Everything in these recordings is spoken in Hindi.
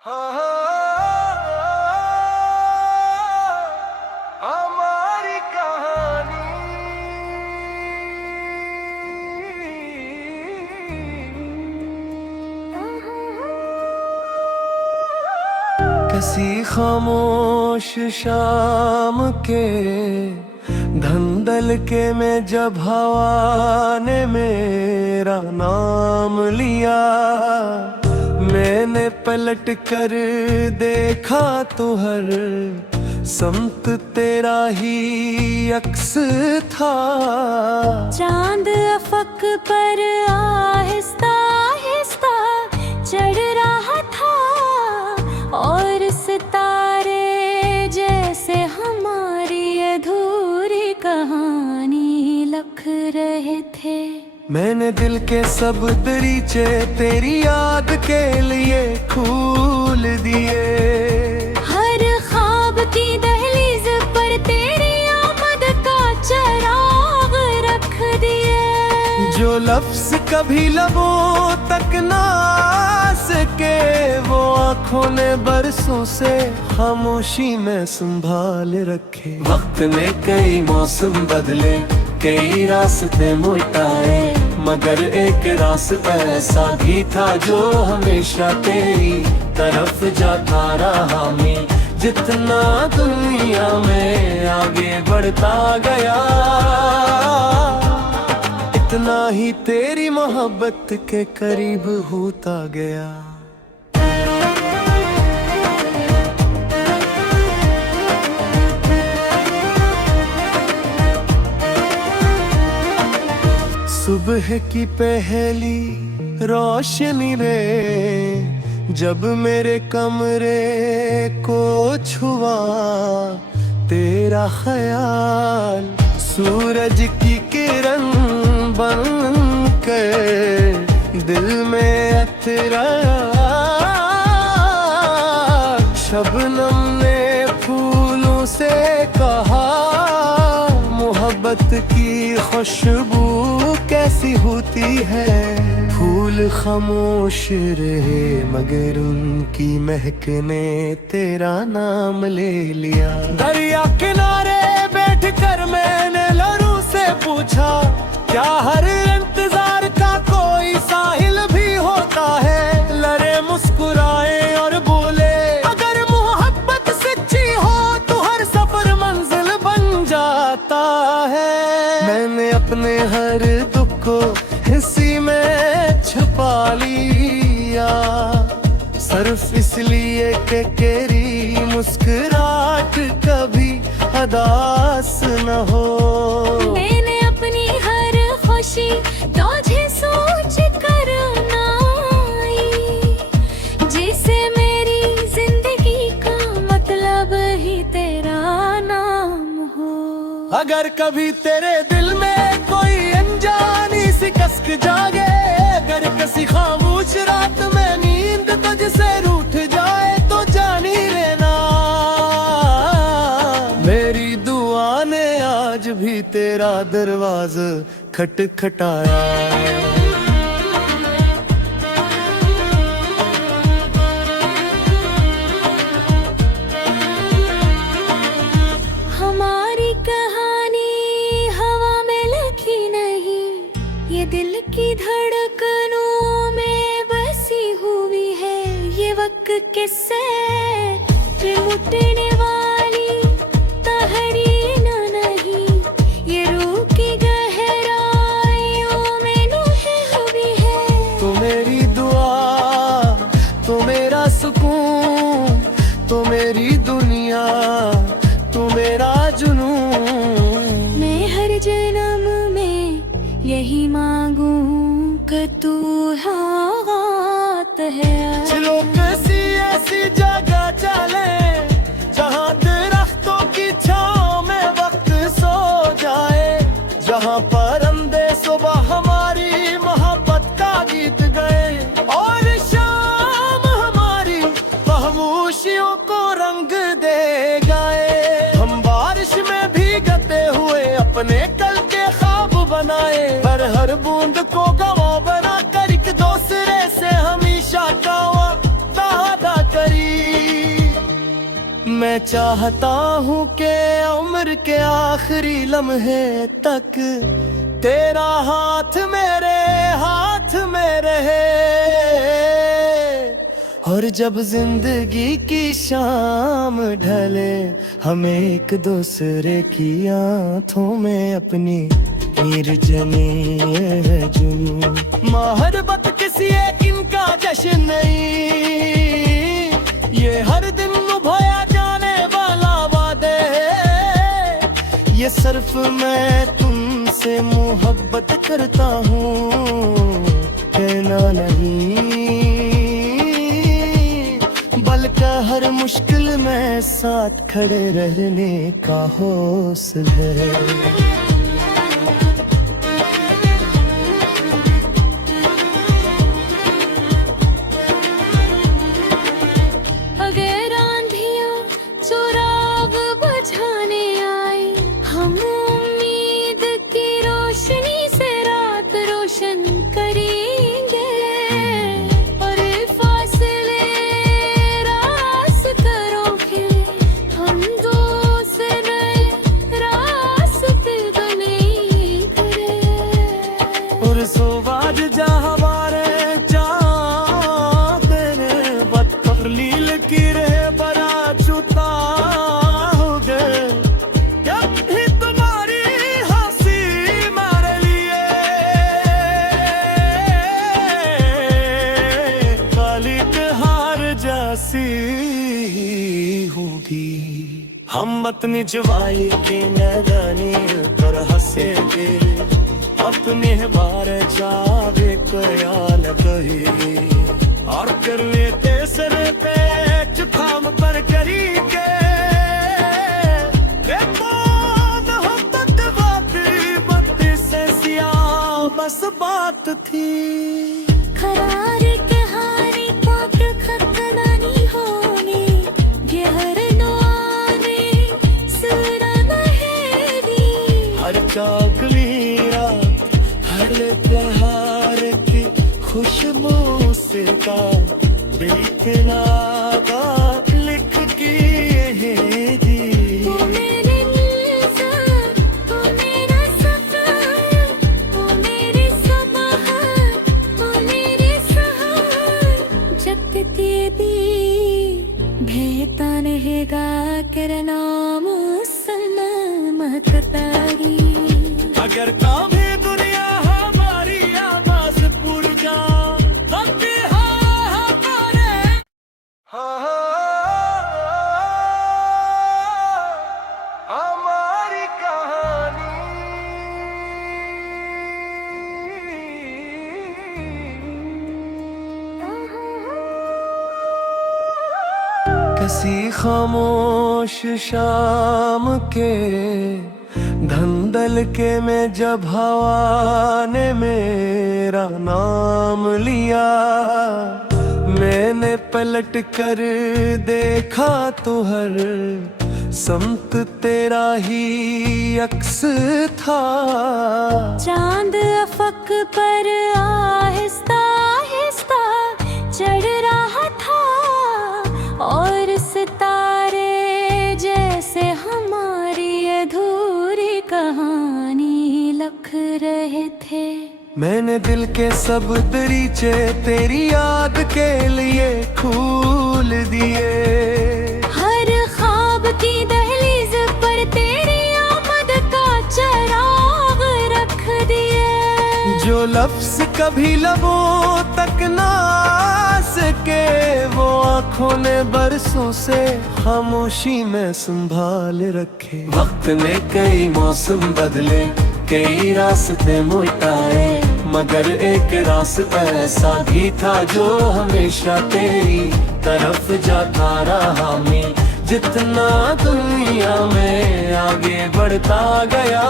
हमारी कहानी किसी खामोश शाम के धंधल के में जब हवा ने मेरा नाम लिया, मैंने पलट कर देखा तो हर समत तेरा ही अक्स था। चांद अफक पर आहिस्ता आहिस्ता चढ़ रहा था और सितारे जैसे हमारी अधूरी कहानी लिख रहे थे। मैंने दिल के सब दरीचे तेरी याद के लिए खोल दिए, हर ख्वाब की दहलीज पर तेरी आमद का चिराग रख दिए। जो लफ्ज कभी लबों तक ना आ सके वो आँखों ने बरसों से खामोशी में संभाल रखे। वक्त ने कई मौसम बदले, कई रास्ते मिटाए, मगर एक रास्ता ऐसा भी था जो हमेशा तेरी तरफ जाता रहा। मैं जितना दुनिया में आगे बढ़ता गया, इतना ही तेरी मोहब्बत के करीब होता गया। सुबह की पहली रोशनी रे जब मेरे कमरे को छुआ, तेरा ख्याल सूरज की किरण बन कर दिल में अतरा। शबनम ने फूलों से कहा मोहब्बत की खुशबू कैसी होती है। फूल खामोश रहे मगर उनकी महक ने तेरा नाम ले लिया। दरिया किनारे बैठकर मैंने लरू से पूछा, क्या हर इंतजार का कोई साहिल भी होता है। लरे मुस्कुराए और बोले, अगर मोहब्बत सच्ची हो तो हर सफर मंजिल बन जाता है। मैंने अपने हर दुख को हिस्सी में छुपा लिया, सिर्फ इसलिए कि तेरी मुस्कुराहट कभी अदास न हो। मैंने अपनी हर खुशी तुझे सोच कर मनाई, जिसे मेरी जिंदगी का मतलब ही तेरा नाम हो। अगर कभी तेरे दिल में कोई अनजानी सी कसक जागे, अगर किसी खामोश रात में नींद तुझसे रूठ जाए तो जान ही लेना मेरी दुआ ने आज भी तेरा दरवाजा खटखटाया। हमारी कहानी हवा में लिखी नहीं, ये दिल की धड़कनों में बसी हुई है। ये वक्त किससे मुटने वाली तहरीर नहीं, ये रूह की गहराइयों में नुहे हुई है। तो मेरी दुआ, तो मेरा सुकून, तो मेरी दुनिया, तो मेरा जुनून। मैं हर जन्म में यही मांगूं कि तू हाथ है। चलो किसी ऐसी जगह चले जहाँ दरख्तों की छाँव में वक्त सो जाए, जहाँ परिंदे सुबह हमारी मोहब्बत का गीत गए और शाम हमारी खामोशियों को रंग दे गए। हम बारिश में भीगते हुए अपने कल के ख्वाब बनाए, पर हर बूंद को गवाह बना कर एक दूसरे से हमेशा का मैं चाहता हूँ कि उम्र के आखिरी लम्हे तक तेरा हाथ में रहे। और जब जिंदगी की शाम ढले हम एक दूसरे की आंखों में अपनी निर्जनी जुनूं। मोहब्बत किसी एक इनका जश्न नहीं, ये हर दिन निभाया जाने वाला वादे है। ये सिर्फ मैं तुमसे मोहब्बत करता हूँ, कहना नहीं, बल्कि हर मुश्किल में साथ खड़े रहने का हौसला है। हम अपनी जवाई के मैदानी पर हंसेंगे, अपने बारे जावे ख्याल कहेंगे, और कर लेते सर पे चुथाम पर करी के मोहब्बत वाकई बात से सियाह बस बात थी। करार के हारे पाक खतना नहीं होने, ये हर नवाने सुना नहेरी। हर चाकली रात हर त्योहार की खुशबू से का बिखना का लिख के है दी। वो मेरे निज़ार, वो मेरा सफ़र, वो मेरी समाहत, वो मेरी सहार। जगती दी भेता रहेगा कर नाम सलामत तारी। अगर काम है दुनिया हमारी आवाज़ पूर जा हमारे हमारी कहानी। किसी खामोश शाम के धंधल के में जब हवा ने मेरा नाम लिया, मैंने पलट कर देखा तो हर समत तेरा ही अक्स था। चांद अफक पर आहिस्ता आहिस्ता चढ़ रहा था, और सितारे जैसे हमारी अधूरी कहानी लिख रहे थे। मैंने दिल के सब दरीचे तेरी याद के लिए खोल दिए, हर ख्वाब की दहलीज पर तेरी आमद का चिराग रख दिए। जो लफ्ज कभी लबों तक ना आ सके, वो आँखों ने बरसों से खामोशी में संभाल रखे। वक्त ने कई मौसम बदले, कई रास्ते मिटाए, मगर एक रास्ता ऐसा भी था जो हमेशा तेरी तरफ जाता रहा। मैं जितना दुनिया में आगे बढ़ता गया,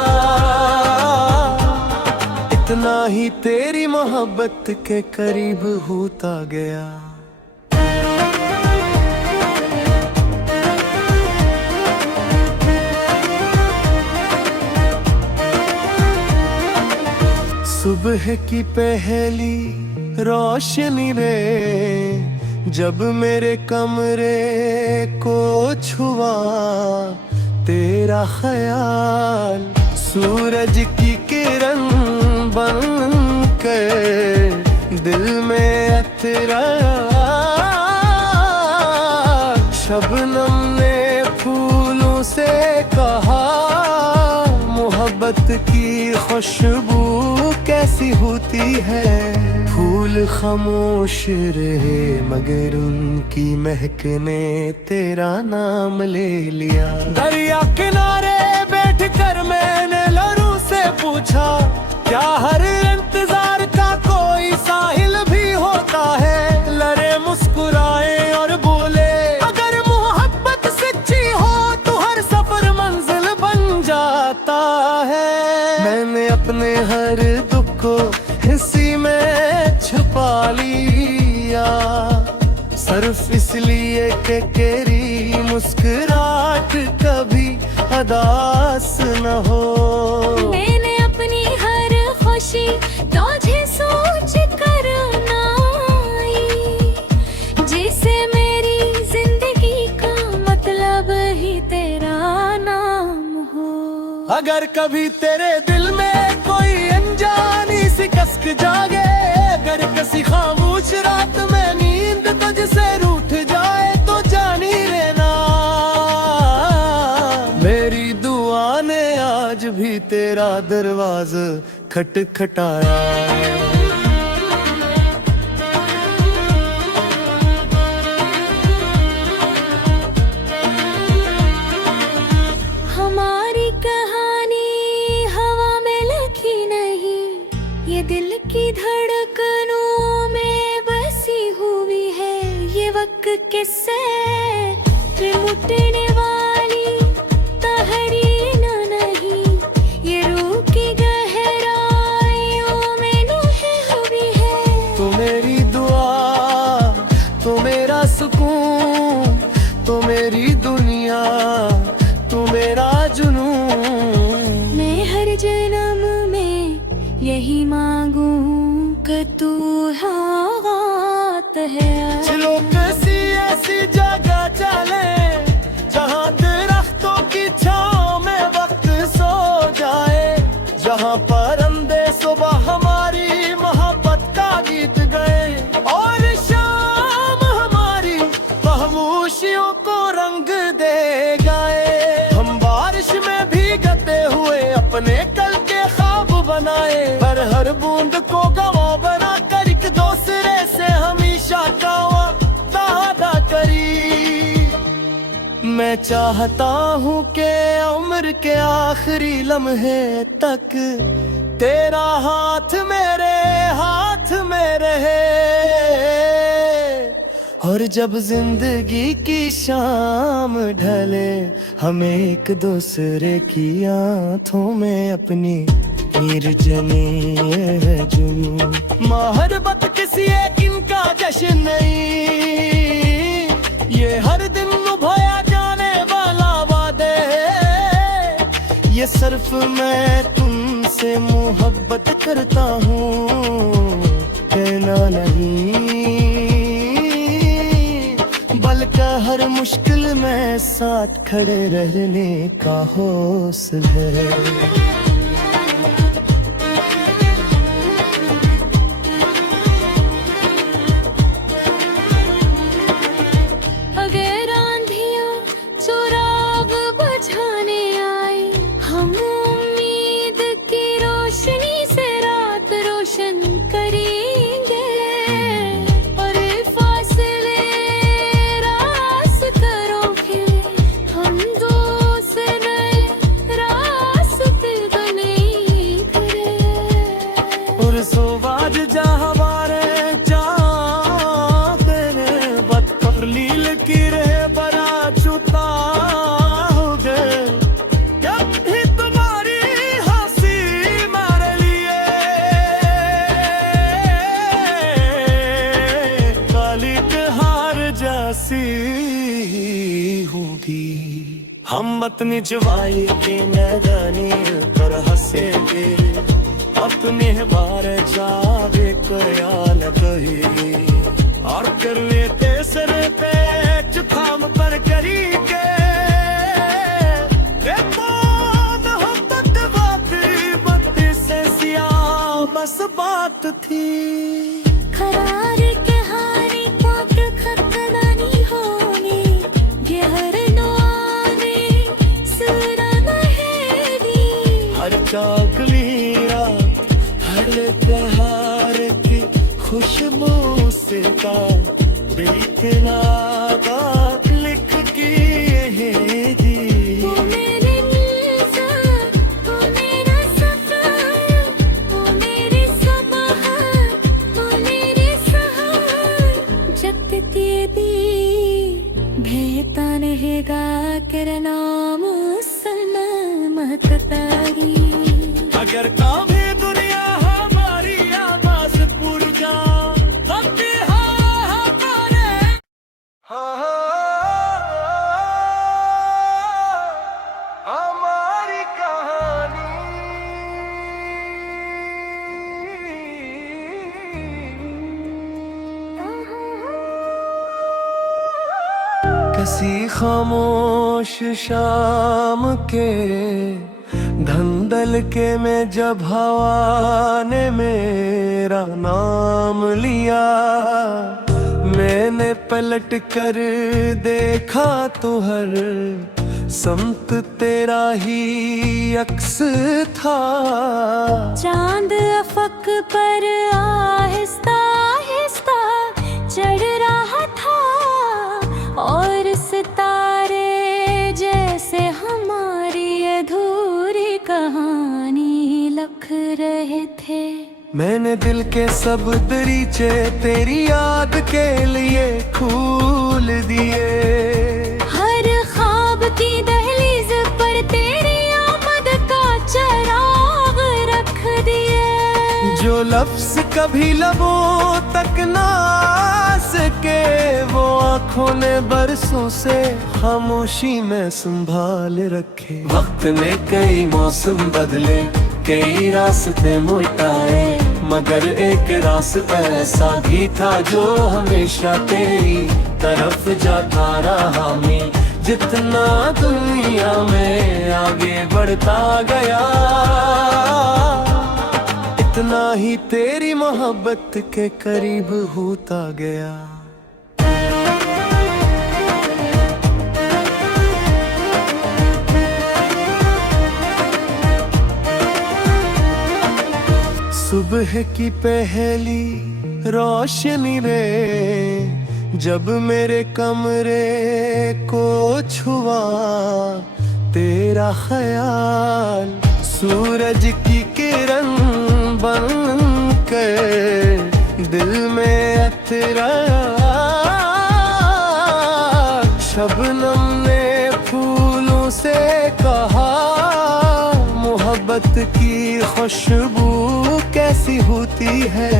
इतना ही तेरी मोहब्बत के करीब होता गया। सुबह की पहली रोशनी ने जब मेरे कमरे को छुआ तेरा ख्याल, सूरज की किरण बनकर दिल में अतरा। शबनम ने फूलों से कहा, मोहब्बत की खुशबू कैसी होती है। फूल खामोश रहे मगर उनकी महक ने तेरा नाम ले लिया। दरिया किनारे बैठकर मैंने लरू से पूछा, क्या हर इंतजार का कोई साहिल भी होता है। लरे मुस्कुराए और बोले, अगर मोहब्बत सच्ची हो तो हर सफर मंजिल बन जाता है। मैंने अपने हर दुख को हिस्सी में छुपा लिया, सिर्फ इसलिए कि तेरी मुस्कुराहट कभी अदास न हो। मैंने अपनी हर खुशी तुझे सोच कर मनाई, जिसे मेरी जिंदगी का मतलब ही तेरा नाम हो। अगर कभी तेरे दिल में कोई अनजानी सी कसक जागे, अगर किसी खामोश रात में नींद तुझसे रूठ जाए तो जानी लेना, मेरी दुआ ने आज भी तेरा दरवाजा खटखटाया। हमारी कहानी हवा में लिखी नहीं, ये दिल की धड़कनों में बसी हुई है। ये वक्त किससे मुटने वाली तहरीर नहीं, ये रूह की गहराइयों में नुहे हुई है। तो मेरी दुआ, तो मेरा सुकून, तो मेरी दुनिया, तो मेरा जुनून। मैं हर जन्म में यही मांगू कि तू हाथ है। चलो किसी ऐसी जगह चले जहाँ दरख्तों की छाँव में वक्त सो जाए, जहाँ परिंदे सुबह हमारी मोहब्बत का गीत गए और शाम हमारी खामोशियों को रंग दे गए। हम बारिश में भीगते हुए अपने कल के ख्वाब बनाए, पर हर बूंद को गवाह बना कर एक दूसरे से हमेशा का वादा करी। मैं चाहता हूँ कि उम्र के आखिरी लम्हे तक तेरा हाथ में रहे, और जब जिंदगी की शाम ढले हमें एक दूसरे की आंखों में अपनी निर्जनी है जुनून। मोहब्बत किसी एक इनका जश्न नहीं, ये हर दिन निभाया जाने वाला वादे है। ये सिर्फ मैं तुमसे मोहब्बत करता हूँ, कहना नहीं, बल्कि हर मुश्किल में साथ खड़े रहने का हौसला है। अगर आंधियां चुराग बुझाने आए, हम उम्मीद की रोशनी से रात रोशन करेंगे। और फासले रास्ते रोके, हम दूसरे रास्ते बनेंगे। और सोवाज जा हमारे लील की रहे बड़ा छुता हो गए, जब भी तुम्हारी हंसी मारे लिए काली हार जैसी होगी। हम अपनी जवाई के मैदानी पर हंसेंगे, अपने बारे जावे कया न कहे और कर लेते थी। करार के हारी पाक खतरानी होने ये हर नौने सुरा महेरी। हर चाकली रात हर त्योहार की खुशबू से का बेतना का लिख के यही दी। वो मेरे निज़ार, वो मेरा सफ़र, वो मेरी सबहर, वो मेरी सहर। जगती दी भेता रहेगा तेरा नाम सलामत तारी। अगर काबे दुनिया हमारी आवाज पुरजा हम भी हमारे हमारी कहानी। किसी खामोश शाम के धंधल के में जब हवा ने मेरा नाम लिया, मैंने पलट कर देखा तो हर समत तेरा ही अक्स था। चांद अफक पर आहिस्ता आहिस्ता चढ़ रहा था और सितारे जैसे हमारी अधूरी कहानी लिख रहे थे। मैंने दिल के सब दरीचे तेरी याद के लिए खोल दिए। हर ख्वाब की दहलीज पर तेरी आमद का चिराग रख दिए। जो लफ्ज कभी लबों तक ना आ सके वो आँखों ने बरसों से खामोशी में संभाल रखे। वक्त ने कई मौसम बदले कई रास्ते मिटाए, मगर एक रास्ता ऐसा भी था जो हमेशा तेरी तरफ जाता रहा। मैं जितना दुनिया में आगे बढ़ता गया, इतना ही तेरी मोहब्बत के करीब होता गया। सुबह की पहली रोशनी रे जब मेरे कमरे को छुआ तेरा ख्याल, सूरज की किरण बनकर दिल में अतरा। शबनम ने फूलों से कहा मोहब्बत की खुशबू कैसी होती है।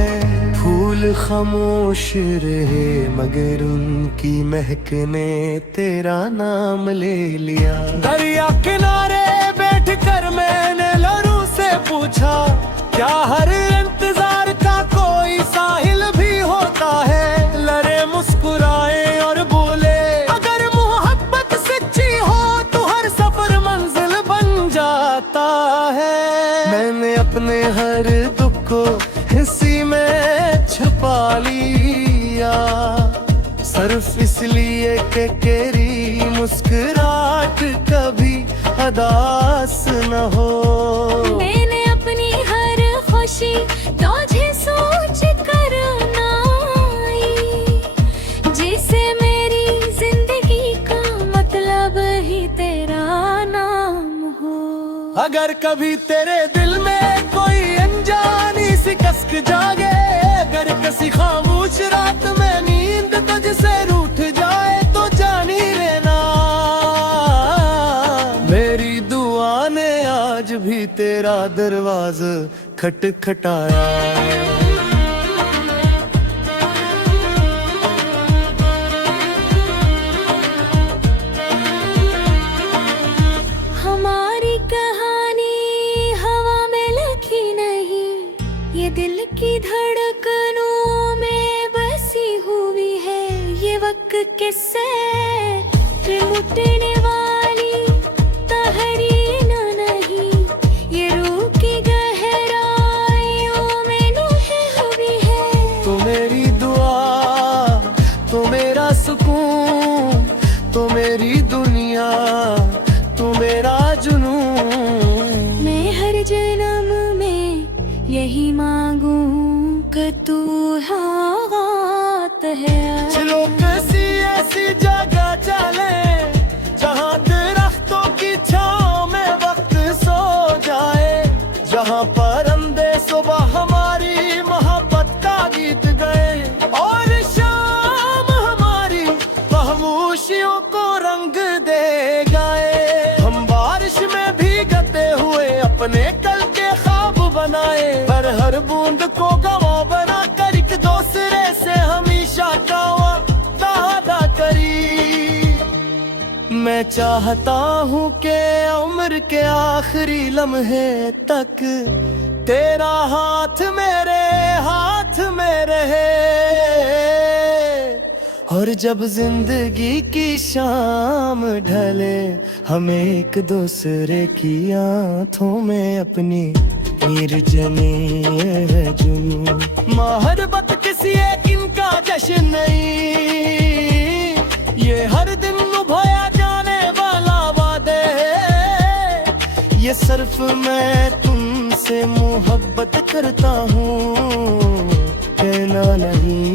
फूल खामोश रहे मगर उनकी महक ने तेरा नाम ले लिया। दरिया किनारे बैठ कर मैंने लरू से पूछा, क्या हर इंतजार का कोई साहिल भी होता है। लरे मुस्कुराए और बोले, अगर मोहब्बत सच्ची हो तो हर सफर मंजिल बन जाता है। मैंने अपने हर दुख को हिस्सी में छुपा लिया, सिर्फ इसलिए कि तेरी मुस्कुराहट कभी अदास न हो। मैंने अपनी हर खुशी तुझे सोच कर मनाई, जिसे मेरी जिंदगी का मतलब ही तेरा नाम हो। अगर कभी तेरे दिल में कोई अनजानी सी कसक जागे, अगर किसी खामोश रात में नींद तुझसे रूठ जाए तो जान ही लेना मेरी दुआ ने आज भी तेरा दरवाजा खटखटाया। हमारी कहानी हवा में लिखी नहीं, ये दिल की धड़कनों में बसी हुई है। ये वक्त किससे मुटने वाली तहरीर नहीं, ये रूह की गहराइयों में नहीं है आज। चलो किसी ऐसी जगह चले जहाँ दरख्तों की छाँव में वक्त सो जाए, जहाँ परिंदे सुबह हमारी मोहब्बत का गीत गए और शाम हमारी खामोशियों को रंग दे गए। हम बारिश में भीगते हुए अपने कल के ख्वाब बनाए, पर हर बूंद को गवाह बना कर एक दूसरे से हमेशा का वादा अदा करी। मैं चाहता हूँ कि उम्र के आखिरी लम्हे तक तेरा हाथ में रहे, और जब जिंदगी की शाम ढले हमें एक दूसरे की आंखों में अपनी निर्जने जुनून। मोहब्बत किसी एक इनका जश्न नहीं, ये हर दिन निभाया जाने वाला वादे है। ये सिर्फ मैं तुमसे मोहब्बत करता हूँ, कहना नहीं,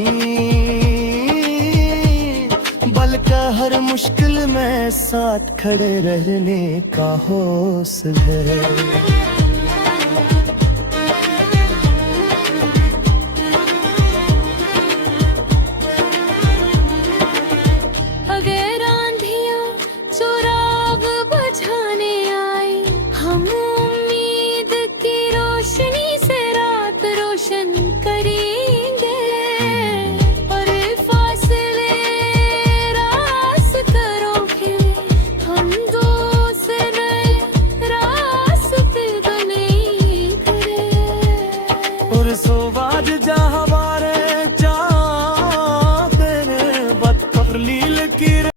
बल्कि हर मुश्किल में साथ खड़े रहने का हौसला है।